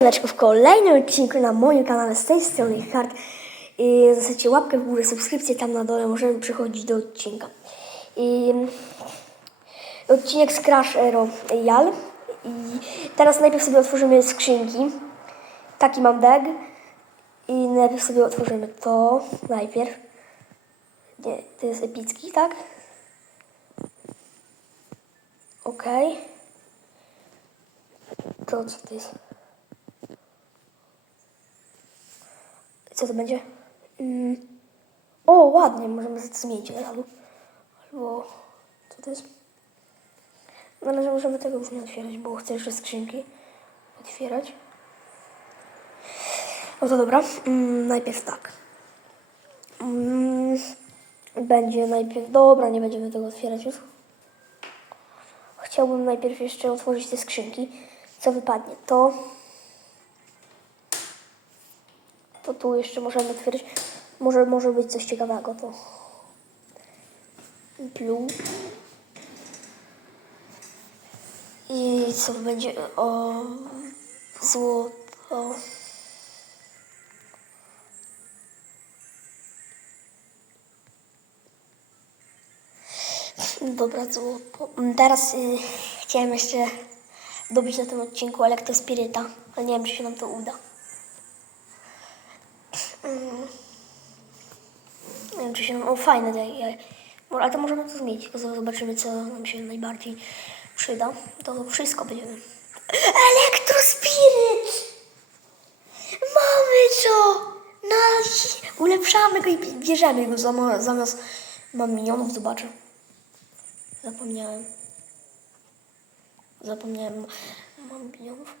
W kolejnym odcinku na moim kanale z tej strony Hard. I zostawcie łapkę w górę, subskrypcję tam na dole, możemy przechodzić do odcinka. I odcinek z Crash Royale. I teraz najpierw sobie otworzymy skrzynki. Taki mam bag. I najpierw sobie otworzymy to. Najpierw. Nie, to jest epicki, tak? Okej. To co to jest? Co to będzie? Mm. O, ładnie, możemy zmienić razu. Albo co to jest? Na razie możemy tego już nie otwierać, bo chcę jeszcze skrzynki otwierać. No to dobra, mm, najpierw tak. Mm, będzie najpierw, dobra, nie będziemy tego otwierać już. Chciałbym najpierw jeszcze otworzyć te skrzynki. Co wypadnie? To to tu jeszcze możemy otwierać. Może, może być coś ciekawego. To blue. I co będzie? O, złoto. Dobra, złoto. Teraz y, chciałem jeszcze dobić na tym odcinku Elektrospiryta, ale nie wiem, czy się nam to uda. Nie wiem, czy się... O, fajne te Ale to możemy to zmienić, zobaczymy, co nam się najbardziej przyda. To wszystko będziemy... Elektrospiryt! Mamy to! No, ulepszamy go i bierzemy go zamiast... Mam minionów, zobaczę. Zapomniałem. Zapomniałem. Mam minionów.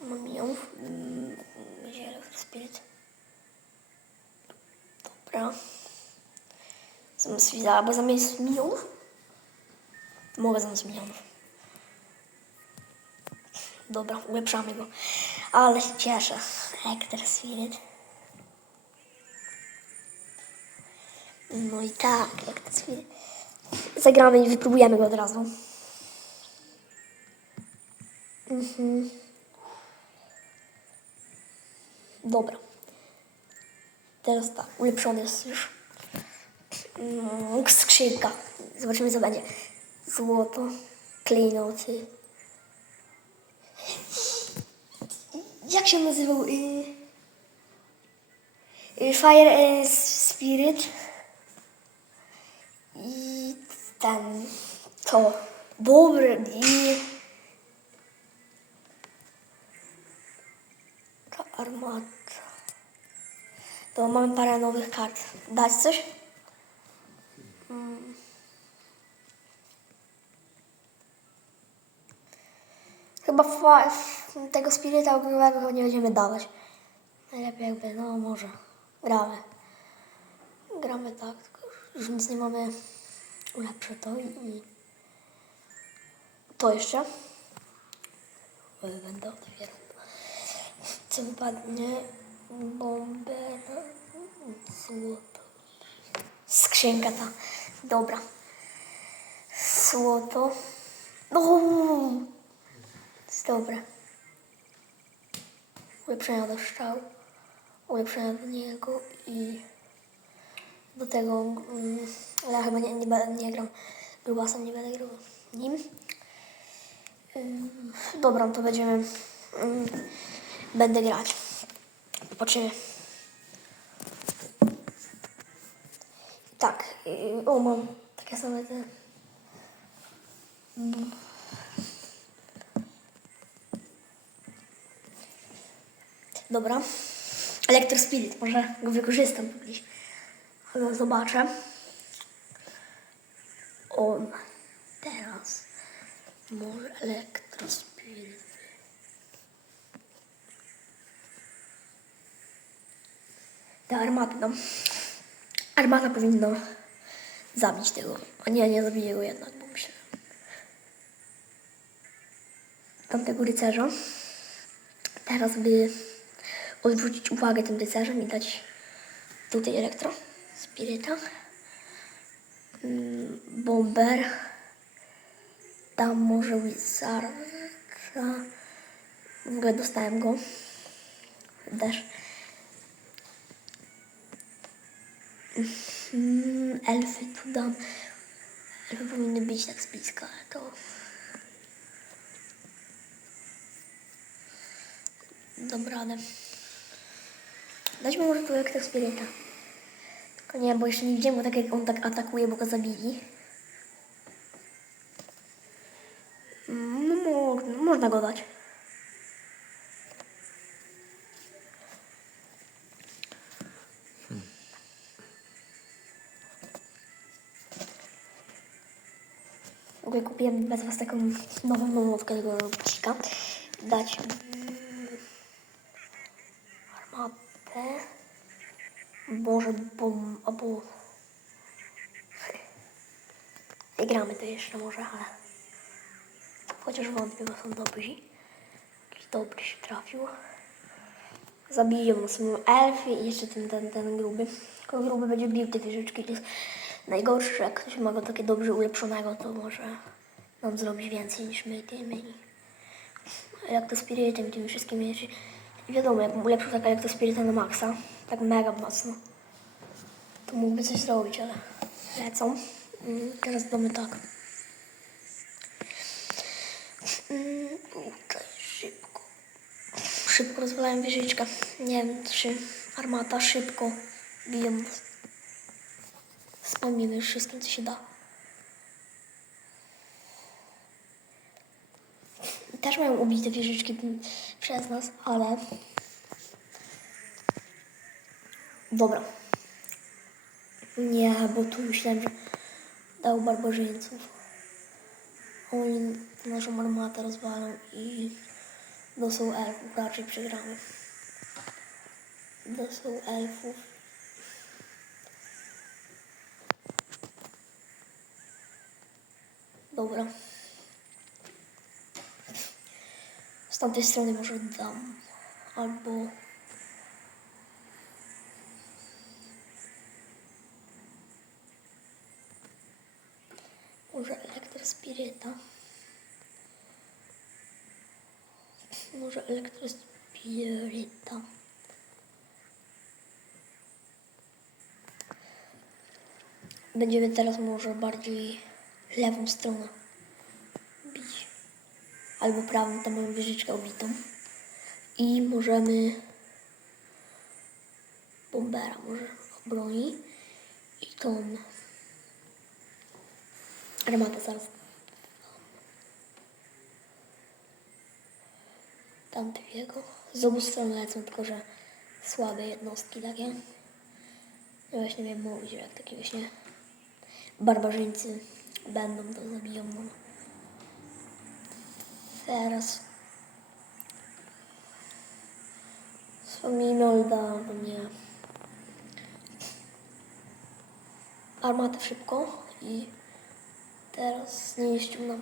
Mam minionów. Mm, Elektrospiryt? Dobra. Zamiast widza, albo zamiast milionów? Mogę zamiast milionów. Dobra, ulepszamy go. Ale się cieszę. Elektrospiryt. No i tak, elektrospiryt. Zagramy i wypróbujemy go od razu. Mhm. Dobra. Teraz tak, ulepszony jest już. Mm, skrzynka. Zobaczymy, co będzie. Złoto, klejnoty. Jak się nazywał? Y... y, Fire y, Spirit. I ten... To. Dobry. I... Ta armata. To mamy parę nowych kart. Dać coś? Mm. Chyba tego spiryta ogniowego nie będziemy dawać. Najlepiej jakby, no może. Gramy. Gramy tak, tylko już nic nie mamy. Ulepszę to i... to jeszcze. Będę otwierał. Co wypadnie? Bomber. Złoto. Skrzynka ta. Dobra. Złoto. To jest dobre. Ulepszenia do strzał. Ulepszenia do niego i do tego. Mm, ja chyba nie, nie, nie gram grubasem, nie będę grał nim. Dobra, to będziemy. ym, Będę grać. Popatrzymy. Tak. O, mam takie same te. Dobra. Elektrospirit, może go wykorzystam gdzieś. Ale zobaczę. On. Teraz. Może elektrospirit. Ta armata, no. Armata powinna zabić tego. A nie, nie zabije go jednak, bo myślę. Tamtego rycerza. Teraz by odwrócić uwagę tym rycerzem i dać tutaj elektro. Spiryta. Mm, Bomber. Tam może wizarda. ogóle dostałem go. Też. Elfy tu dam. Elfy powinny być tak z bliska, ale to... Dam radę. Mu może tu jak spiryta. Tylko nie, bo jeszcze nie widziałem go tak jak on tak atakuje, bo go zabili. Mm, No, mo- można go dać. Kupiłem bez was taką nową mamutkę tego psika. Dać armatę. Może bom, albo... Wygramy to jeszcze może, ale... Chociaż wątpię, bo są dobrzy. Jakiś dobry się trafił. Zabiją są elfy i jeszcze ten, ten, ten gruby. Tylko gruby będzie bił te wieżyczki. To jest najgorsze, jak ktoś ma go takie dobrze ulepszonego, to może nam zrobić więcej niż my tymi. A jak to spirytem, tymi wszystkimi mieczy. I wiadomo, jak ulepszył tak jak to spirytem na maksa, tak mega mocno, to mógłby coś zrobić, ale lecą. Mm, teraz damy tak. Mm, Tutaj szybko. Szybko rozwalają wieżyczkę. Nie wiem, czy armata szybko biją. Spamimy wszystkim, co się da. Też mają ubite wieżyczki przez nas, ale... Dobra. Nie, bo tu myślałem, że dał barbarzyńców. Oni naszą armatę rozwalą i do są elfów raczej przegramy. Do są elfów. Dobra. Z tamtej strony może dam. Albo... Może elektrospiryta. Może elektrospiryta. Będziemy teraz może bardziej lewą stronę bić. Albo prawą, tam mamy wieżyczkę obitą. I możemy bombera może obroni. I tą armatę zaraz tamtego. Z obu stron lecą, tylko że słabe jednostki takie. No właśnie wiem mówić, jak takie właśnie barbarzyńcy będą, to zabiją nam. Teraz Swaminolda, to nie. Armatę szybko i teraz zniszczył nam.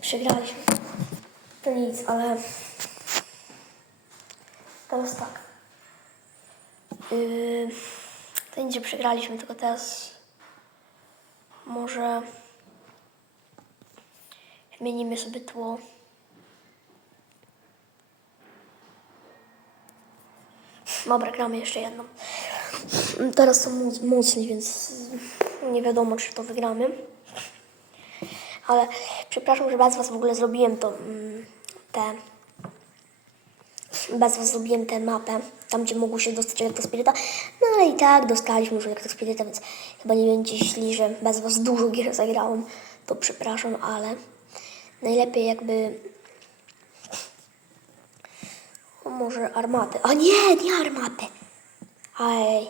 Przegraliśmy. To nic, ale teraz tak. Yy, to nic, że przegraliśmy, tylko teraz może zmienimy sobie tło. Dobra, gramy jeszcze jedną. Teraz są moc- mocni, więc nie wiadomo, czy to wygramy. Ale przepraszam, że bez Was w ogóle zrobiłem to, mm, te, bez Was zrobiłem tę mapę, tam gdzie mogło się dostać Elektrospiryta, no ale i tak dostaliśmy już Elektrospiryta, więc chyba nie będzie źli, że bez Was dużo gier zagrałem, to przepraszam, ale najlepiej jakby, o, może armatę, a nie, nie armatę, aj,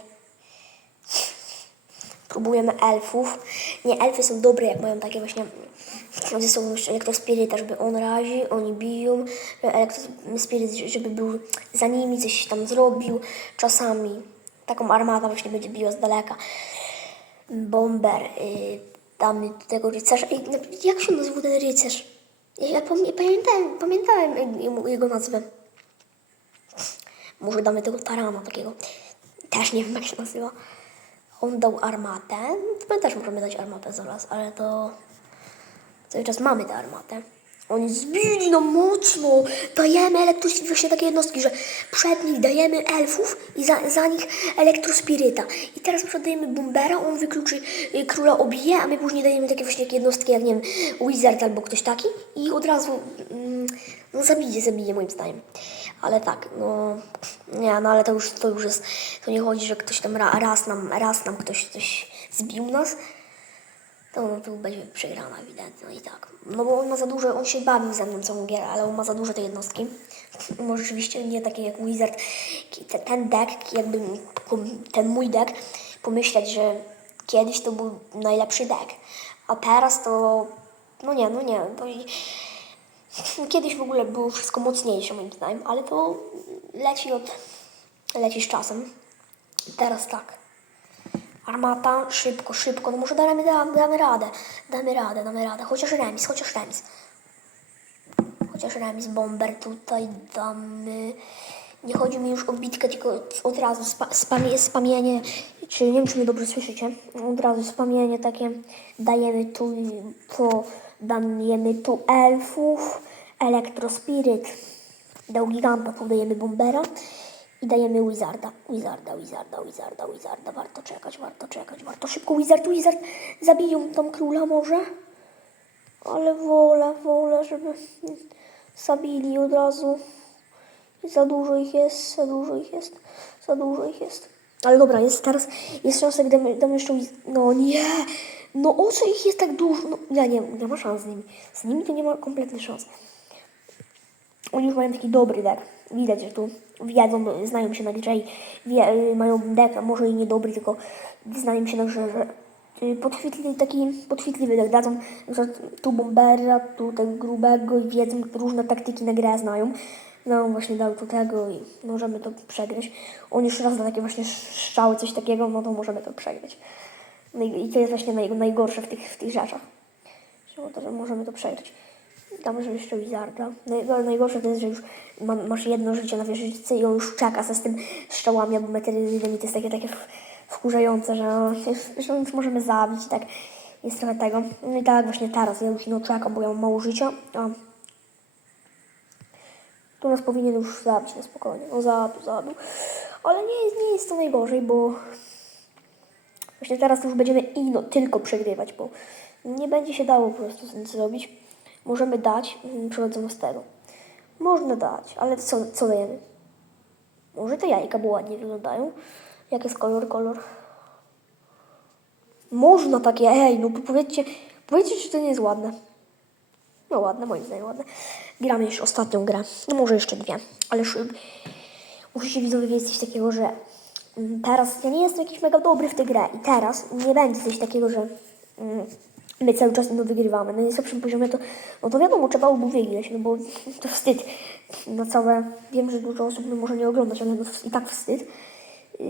próbujemy elfów. Nie, elfy są dobre, jak mają takie właśnie, gdzie są jeszcze elektrospiryta, żeby on razi, oni biją, elektrospiryt, żeby był za nimi, coś tam zrobił. Czasami taką armatę właśnie będzie biła z daleka. Bomber, y, damy tego rycerza. Ej, no, jak się nazywał ten rycerz? Ja, ja pamię- pamiętałem, pamiętałem jego- jego nazwę. Może damy tego tarana takiego. Też nie wiem jak się nazywa. On dał armatę. My też możemy dać armatę zaraz, ale to cały czas mamy tę armatę. Oni zbili nam mocno. Dajemy elektros... właśnie takie jednostki, że przed nich dajemy elfów i za, za nich elektrospiryta. I teraz na przykład dajemy bombera, on wykluczy, y, króla obije, a my później dajemy takie właśnie jednostki jak, nie wiem, wizard albo ktoś taki i od razu mm, no zabije, zabije moim zdaniem. Ale tak, no nie, no ale to już, to już jest, to nie chodzi, że ktoś tam ra, raz nam, raz nam ktoś coś zbił nas, to no, tu będzie przegrana ewidentnie i tak. No bo on ma za dużo, on się bawił ze mną całą gierę, ale on ma za dużo tej jednostki. Może rzeczywiście nie takie jak Wizard. Te- Ten deck, jakby ten mój deck, pomyśleć, że kiedyś to był najlepszy deck, a teraz to, no nie, no nie, to kiedyś w ogóle było wszystko mocniejsze moim zdaniem, ale to leci od, leci z czasem. Teraz tak. Armata, szybko, szybko, no może damy, damy, damy radę, damy radę, damy radę, chociaż remis, chociaż remis. Chociaż remis, bomber tutaj damy. Nie chodzi mi już o bitkę, tylko od razu spa, spamie, spamienie, czy nie wiem, czy mnie dobrze słyszycie, od razu spamienie takie, dajemy tu to, dajemy tu elfów, elektrospiryt, dał giganta, tu dajemy bombera i dajemy wizarda, wizarda, wizarda, wizarda, wizarda, warto czekać, warto czekać, warto szybko, wizard, wizard, zabiją tam króla może, ale wolę, wolę, żeby zabili od razu. Za dużo ich jest, za dużo ich jest, za dużo ich jest. Ale dobra, jest teraz, jest szansa, gdy my, damy jeszcze, no nie, no o co ich jest tak dużo, no ja nie, nie ma szans z nimi, z nimi to nie ma kompletnie szans. Oni już mają taki dobry deck. Widać, że tu wiedzą, znają się na DJ, wie, y, mają deck, a może i nie dobry, tylko znają się na że, że y, podchwytliwy, taki podchwytliwy deck. Dadzą przykład tu bombera, tu tego grubego i wiedzą, różne taktyki na grę znają. No właśnie dał tu tego i możemy to przegrać. On już raz da takie właśnie strzały, coś takiego, no to możemy to przegrać. No i, i to jest właśnie naj, najgorsze w tych, w tych rzeczach. Że to, że możemy to przegrać. Tam że jeszcze Wizarda. Ale najgorsze to jest, że już ma, masz jedno życie na wieżyczce i on już czeka se z tym strzałami albo meteorytami. To jest takie, takie wkurzające, że, no, że już możemy zabić i tak. Jest trochę tego. No i tak właśnie teraz. Ja już nie czekam, bo ja mam mało życia. A tu nas powinien już zabić na spokojnie. No zabił, zabił. Ale nie, nie jest to najgorzej, bo Właśnie teraz już będziemy ino tylko przegrywać, bo nie będzie się dało po prostu nic zrobić. Możemy dać mm, przechodząc z tego. Można dać, ale co, co dajemy? Może te jajka, bo ładnie wyglądają. Jak jest kolor, kolor? Można takie, ej, no powiedzcie, powiedzcie, czy to nie jest ładne. No ładne, moim zdaniem ładne. Gramy jeszcze ostatnią grę. No może jeszcze dwie, ale szyb. Musicie widzowie wiedzieć coś takiego, że mm, teraz ja nie jestem jakiś mega dobry w tę grę i teraz nie będzie coś takiego, że mm, my cały czas no, wygrywamy. Na najsłabszym poziomie to, no to wiadomo, trzeba było wygrać, no bo to wstyd. No całe, wiem, że dużo osób może nie oglądać, ale no, i tak wstyd. Yy,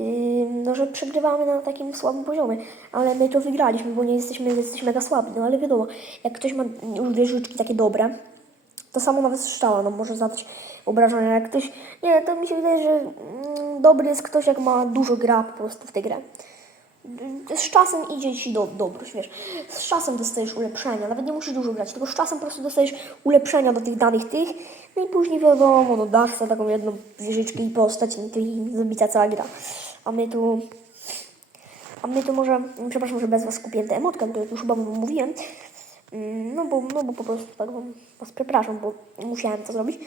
no, że przegrywamy na takim słabym poziomie, ale my to wygraliśmy, bo nie jesteśmy, jesteśmy mega słabi, no ale wiadomo, jak ktoś ma już wieżyczki takie dobre, to samo nawet strzała no, może zadać obrażenia. Jak ktoś, nie, to mi się wydaje, że mm, dobry jest ktoś, jak ma dużo gra po prostu w tę grę. Z czasem idzie ci do, dobroć, wiesz. Z czasem dostajesz ulepszenia, nawet nie musisz dużo grać, tylko z czasem po prostu dostajesz ulepszenia do tych danych tych, no i później wiadomo, no dasz sobie taką jedną wieżyczkę i postać, no to i zabita cała gra. A my tu, a my tu może, przepraszam, że bez was kupiłem tę emotkę, to już chyba mówiłem, Mm, no bo, no bo po prostu tak was przepraszam, bo musiałem to zrobić,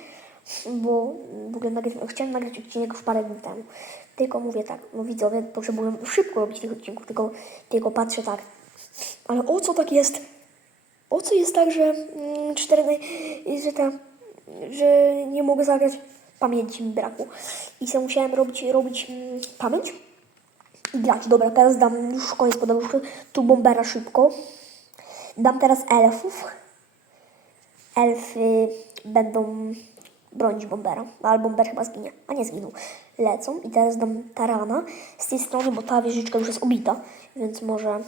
bo w ogóle chciałem nagrać odcinek już parę dni temu. Tylko mówię tak, no widzowie potrzebują szybko robić tych odcinków, tylko, tylko patrzę tak, ale o co tak jest? O co jest tak, że mm, cztery, że ta, że nie mogę zagrać, pamięci mi brakło. I sobie musiałem robić, robić mm, pamięć i grać. Dobra, teraz dam już koniec podałówki, tu bombera szybko. Dam teraz elfów. Elfy będą bronić bombera, no, ale bomber chyba zginie, a nie zginął. Lecą i teraz dam tarana z tej strony, bo ta wieżyczka już jest obita, więc może,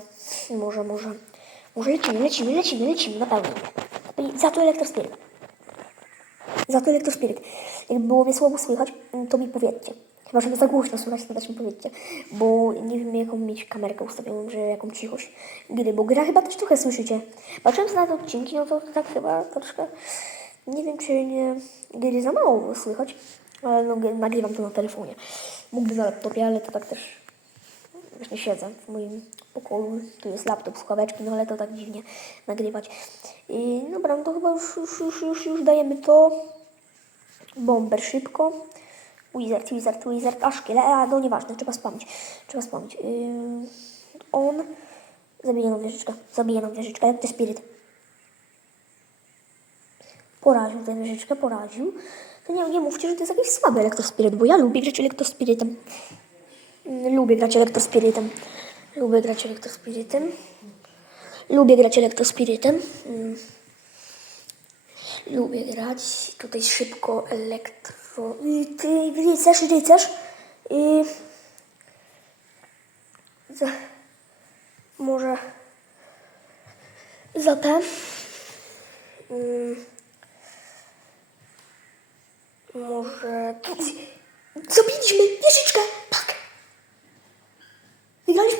może, może, może lecimy, lecimy, lecimy, lecimy, na pewno. I za to elektrospiryt. Za to elektrospiryt. Jakby było mnie słabo słychać, to mi powiedzcie. Chyba, że mnie za głośno słychać, to też mi powiedzcie. Bo nie wiem, jaką mieć kamerkę ustawioną, że jaką cichość gry, bo gra chyba też trochę słyszycie. Patrząc na te odcinki, no to tak chyba troszkę... Nie wiem, czy nie gry za mało słychać, ale no, gry- nagrywam to na telefonie. Mógłbym na laptopie, ale to tak też właśnie siedzę w moim pokoju. Tu jest laptop, słuchaweczki, no ale to tak dziwnie nagrywać. I dobra, no to chyba już, już, już, już, już dajemy to. Bomber szybko. Wizard, Wizard, Wizard, a szkielet, a no nieważne, trzeba spamić. Trzeba spamić. Yy, on zabije nam wieżyczkę, zabije nam wieżyczkę, jak to spiryt. Poraził tę wieżyczkę, poraził. To nie, nie mówcie, że to jest jakiś słaby elektrospiryt, bo ja lubię grać elektrospirytem. Mm, Lubię grać elektrospirytem. Lubię grać elektrospirytem. Lubię grać elektrospirytem. Mm. Lubię grać tutaj szybko elektro... Ty rycerz, rycerz. I... Za... Może... Za te... Mm. Może... Zabiliśmy wieżyczkę! Tak! Wygraliśmy!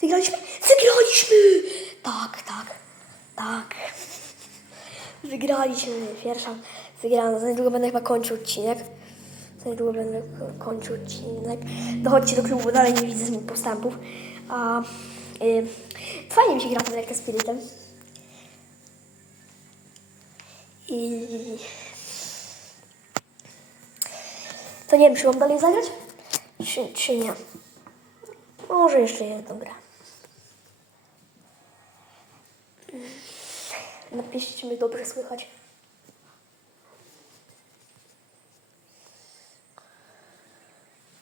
Wygraliśmy! Wygraliśmy! Tak, tak, tak. Wygraliśmy. Pierwsza wygrana. Za niedługo będę chyba kończył odcinek. Za niedługo będę ko- kończył odcinek. Dochodźcie do klubu, dalej nie widzę postępów. A, y, fajnie mi się gra lekka spirytem. I... To nie wiem, czy mam dalej zagrać? Czy, czy nie? Może jeszcze jedną grę. Napiszcie, mnie dobrze słychać.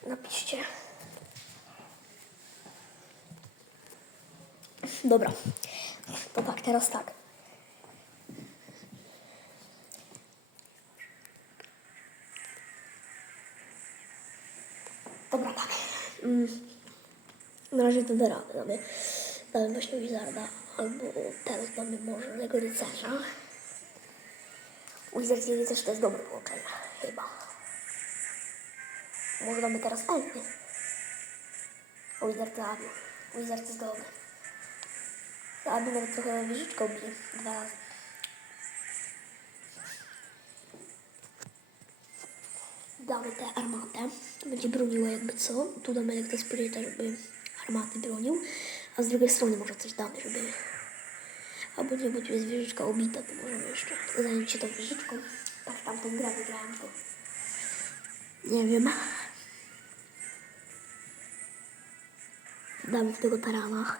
Napiszcie. Dobra. To tak, teraz tak. Dobra, tak. Mm. Na razie to da radę. Damy, damy właśnie Wizarda, albo teraz damy może tego rycerza. Wizard i rycerz to jest dobre połączenie, chyba. Może damy teraz Elfy. Wizard zabił. Wizard jest dobry. Zabił nawet trochę wieżyczkę obili. Dwa razy. Damy tę armatę. To będzie broniła jakby co. Tu damy elektrospiryta, żeby armaty bronił. A z drugiej strony może coś damy, żeby... Albo nie, bo tu jest wieżyczka obita, to możemy jeszcze zająć się tą wieżyczką. Tak tamtą grę wygrałem to. Nie wiem. Damy w tego tarana.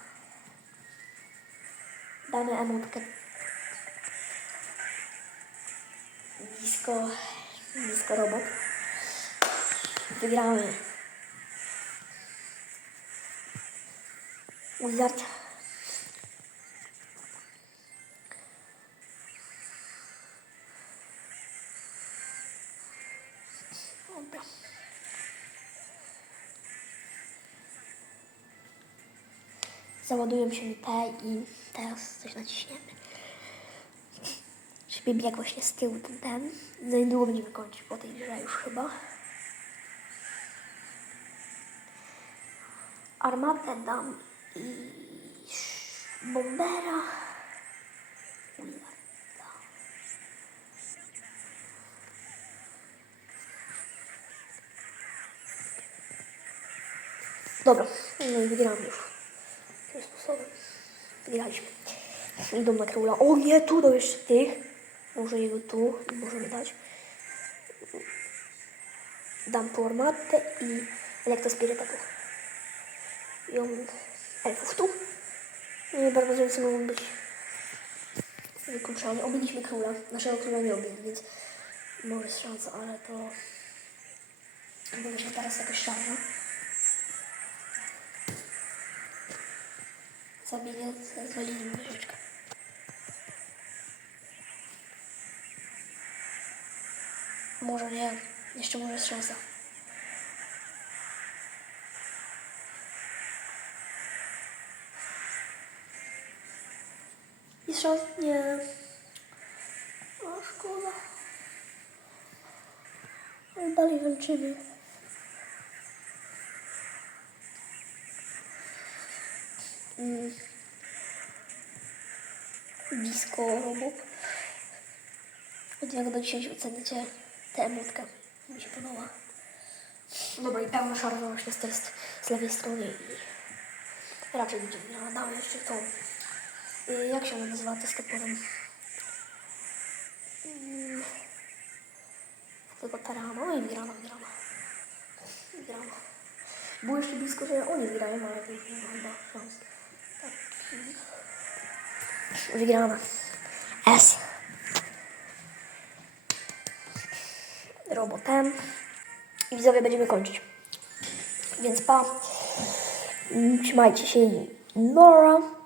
Damy emotkę. Blisko, blisko robot. Wygramy. Wizard. Dobra. Załadują się mi i teraz coś naciśniemy. Żeby biegł właśnie z tyłu ten ten. Za niedługo będziemy kończyć po tej grze już chyba. Armatę dam bombera. Dobra, no i wygrałem już. Tym sposobem. Wygraliśmy. Idą na króla. O nie, tu do jeszcze tych. Może jego tu możemy dać. Dam tu armatę i elektrospiryta tu. I on elfów tu. Nie barbarzyńcy mogą być wykluczani. Obiliśmy króla. Naszego króla nie obili, więc może jest szansa, ale to... Może się teraz jakaś szarża. Zabiję, zwalili wieżyczkę. Może nie, jeszcze może jest szansa. Szansa? Nie. O, szkoda. No, dalej walczymy. Mm. Disco robot. Od 1 do 10 ocenicie tę emotkę. Mi się podoba. Dobra, i pełna szara właśnie z tej z lewej strony i raczej będzie wyglądało jeszcze to. Y, Jak się ona nazywa, to jest potem. Mm. Tylko teraz, no i wygrana, wygrana. Wygrana. Było jeszcze blisko, że oni wygrają, ale to już nie ma chyba szans. Tak. Wygrana. S. Robotem. I widzowie będziemy kończyć. Więc pa. Trzymajcie się. Nora.